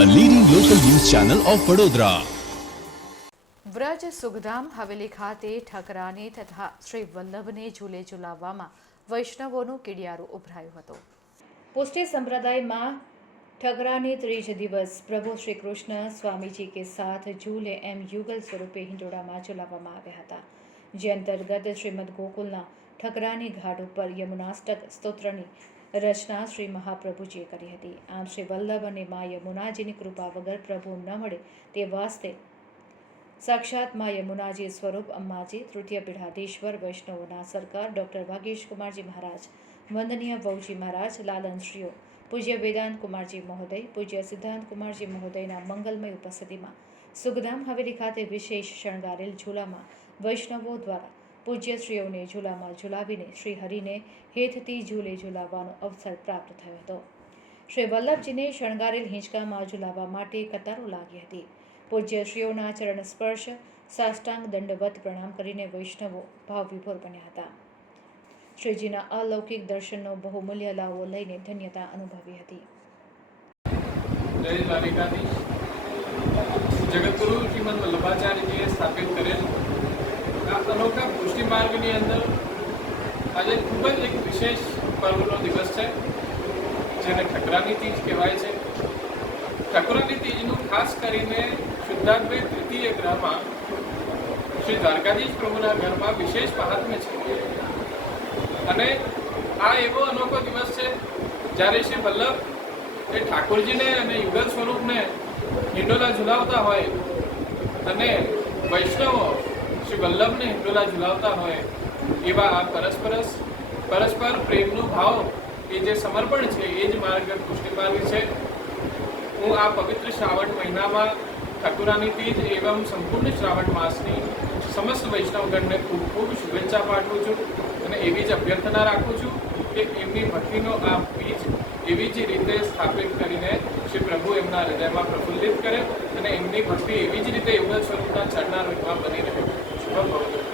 Channel of Vadodara Vraj Sukhdham Haveli ખાતે ઠકરાને તથા શ્રી વલ્લભને ઝૂલે ઝૂલાવવામાં વૈષ્ણવોનું કિડિયારું ઉભરાયું હતું. પુષ્ટિ સંપ્રદાયમાં ઠગરાને ત્રીજ દિવસ પ્રભુ શ્રી કૃષ્ણ સ્વામીજી કે સાથ ઝૂલે એમ યુગલ સ્વરૂપે હિંડોળામાં ઝુલાવવામાં આવ્યા હતા. જે અંતર્ગત શ્રીમદ ગોકુલના ઠકરાની ઘાટ ઉપર યમુનાષ્ટક સ્તોત્રની રચના શ્રી મહાપ્રભુજીએ કરી હતી. આમ શ્રી વલ્લભ અને મા યમુનાજીની કૃપા વગર પ્રભુ ન મળે તે વાસ્તે સાક્ષાત મા યમુનાજી સ્વરૂપ અંબાજી, તૃતીય પીઢાધીશ્વર, વૈષ્ણવોના સરકાર, ડૉક્ટર વાગેશ કુમારજી મહારાજ, વંદનીય વૌજી મહારાજ, લાલનશ્રીઓ, પૂજ્ય વેદાંત કુમારજી મહોદય, પૂજ્ય સિદ્ધાંત કુમારજી મહોદયના મંગલમય ઉપસ્થિતિમાં સુખધામ હવેલી ખાતે વિશેષ શણગારેલ ઝૂલામાં વૈષ્ણવો દ્વારા પૂજ્યશ્રીઓને ઝૂલામાં ઝુલાવીને શ્રી હરિને હેતથી ઝૂલે ઝુલાવવાનો અવસર પ્રાપ્ત થયો હતો. શ્રી વલ્લભજીને શણગારેલ હિંચકામાં ઝુલાવવા માટે કતારો લાગી હતી. પૂજ્યશ્રીઓના ચરણ સ્પર્શ, સાષ્ટાંગ દંડવત પ્રણામ કરીને વૈષ્ણવો ભાવવિભોર બન્યા હતા. શ્રીજીના અલૌકિક દર્શનનો બહુમૂલ્ય લાવો લઈને ધન્યતા અનુભવી હતી. જગતગુરુ શ્રીમદ વલ્લભાચાર્યજીએ સ્થાપિત કરેલ અનોખા પુષ્ટિ માર્ગની અંદર આજે ખૂબ જ એક વિશેષ પર્વનો દિવસ છે, જેને ઠકરાની તીજ કહેવાય છે. ઠકરાની તીજનું ખાસ કરીને શુદ્ધાત્મય તૃતીય ગ્રહમાં શ્રી દ્વારકાધીશ પ્રભુના ઘરમાં વિશેષ મહાત્મ્ય છે. અને આ એવો અનોખો દિવસ છે, જ્યારે શ્રી વલ્લભ એ ઠાકોરજીને અને યુગલ સ્વરૂપને હિંડોલા ઝુલાવતા હોય અને વૈષ્ણવો શ્રી વલ્લભને હિંડોલા ઝુલાવતા હોય, એવા આ પરસ્પરસ પરસ્પર પ્રેમનો ભાવ એ જે સમર્પણ છે, એ જ માર્ગ પુષ્ટિ માર્ગ છે. હું આ પવિત્ર શ્રાવણ મહિનામાં ઠાકુરાની તીજ એવમ સંપૂર્ણ શ્રાવણ માસની સમસ્ત વૈષ્ણવગણને ખૂબ ખૂબ શુભેચ્છા પાઠવું છું અને એવી જ અભ્યર્થના રાખું છું. કે એમની ભક્તિનો આ બીજ એવી જ રીતે સ્થાપિત કરીને શ્રી પ્રભુ એમના હૃદયમાં પ્રફુલ્લિત કરે અને એમની ભક્તિ એવી જ રીતે યુગલ સ્વરૂપના ચરણા રૂપમાં બની રહે. શુભમ